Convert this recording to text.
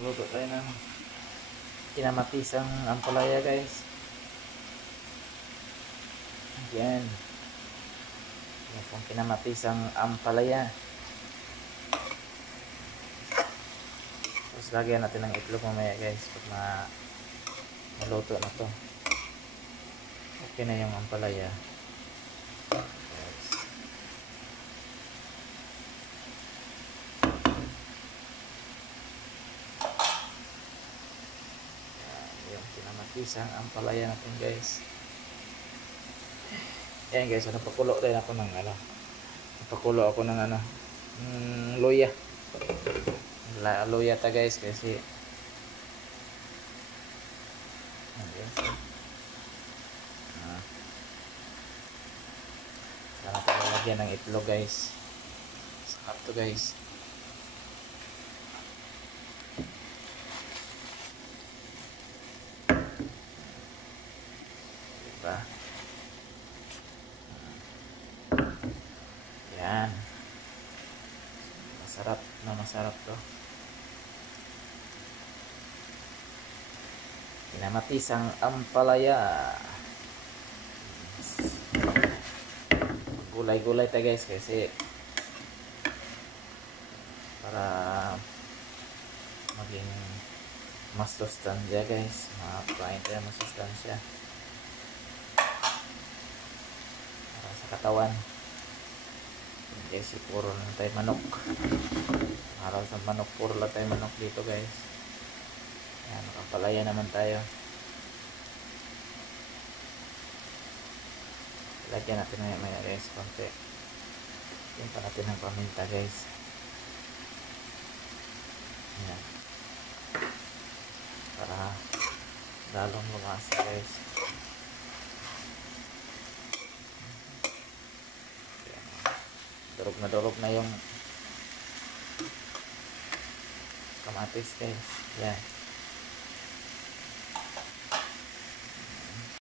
Luto tayo ng kinamatisang ampalaya guys. Yan. Yan pong kinamatisang ampalaya. Tapos lagyan natin ng itlog mamaya guys. Pag maluto na to. Okay na yung ampalaya. Yung kinamatisang ampalaya natin guys. Ayan guys, napakulo rin ako ng napakulo ako ng luya. Luya ta guys kasi ayan. Saka natin lalagyan ng itlog guys. Sarap to guys. Diba? Yan. Masarap to. Kinamatisang ampalaya. Gulay-gulay tayo guys kasi para maging mas sustansya guys. Makain tayo mas sustansya para sa katawan. Guys, puro lang tayo manok. Para sa manok, puro lang tayo manok dito guys. Ayan, nakapalaya naman tayo. Lagyan natin maya guys, konti. Lagyan pa natin ng paminta guys. Ayan. Para lalong lumasa guys. Durog na yung kamatis guys. Yan.